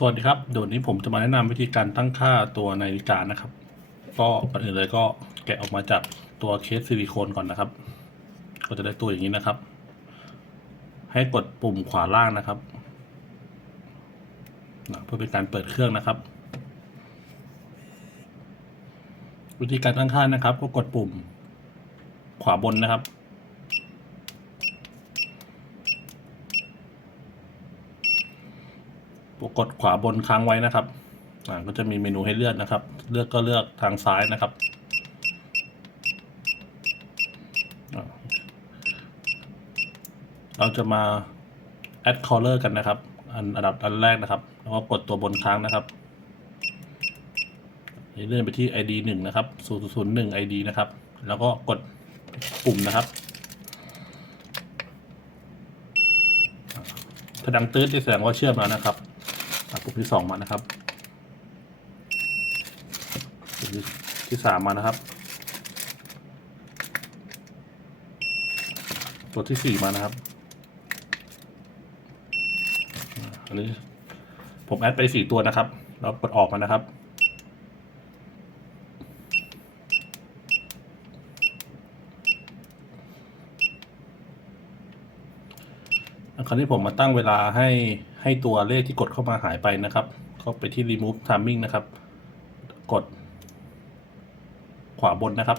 สวัสดีครับเดี๋ยววันนี้ผมจะมาแนะนำวิธีการตั้งค่าตัวนาฬิกานะครับ ก็ก่อนอื่นเลยก็แกะออกมาจากตัวเคสซิลิโคนก่อนนะครับ ก็จะได้ตัวอย่างนี้นะครับ ให้กดปุ่มขวาล่างนะครับ เพื่อเป็นการเปิดเครื่องนะครับ วิธีการตั้งค่านะครับ ก็กดปุ่มขวาบนนะครับ กดขวาบนค้างไว้นะครับอ่าก็จะมีเมนูให้เลือกนะครับ เลือกก็เลือกทางซ้ายนะครับเราจะมา add color กันนะครับ อันอันดับอันแรกนะครับ แล้วก็กดตัวบนค้างนะครับเลื่อนไปที่ ID หนึ่งนะครับ0 0 1 ID นะครับ แล้วก็กดปุ่มนะครับ ถ้าดังตื้ดแสดงว่าเชื่อมแล้วนะครับ อะปุ่มที่สองมานะครับปุ่มที่สามมานะครับ ตัวที่สี่มานะครับ อันนี้ผมแอดไปสี่ตัวนะครับแล้วกดออกมานะครับ คราวนี้ผมมาตั้งเวลาให้ให้ตัวเลขที่กดเข้ามาหายไปนะครับ ก็ไปที่ remove timing นะครับ กด ขวาบนนะครับ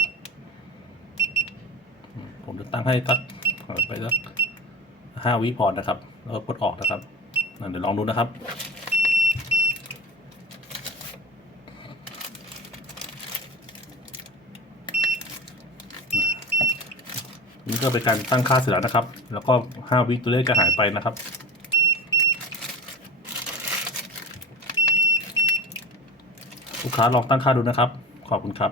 ผมจะตั้งให้ตัดไปสักห้าวิพอนะครับ แล้วก็กดออกนะครับเดี๋ยวลองดูนะครับ นี่ก็เป็นการตั้งค่าเสร็จแล้วนะครับ แล้วก็ห้าวิตัวเลขจะหายไปนะครับ ลูกค้าลองตั้งค่าดูนะครับ ขอบคุณครับ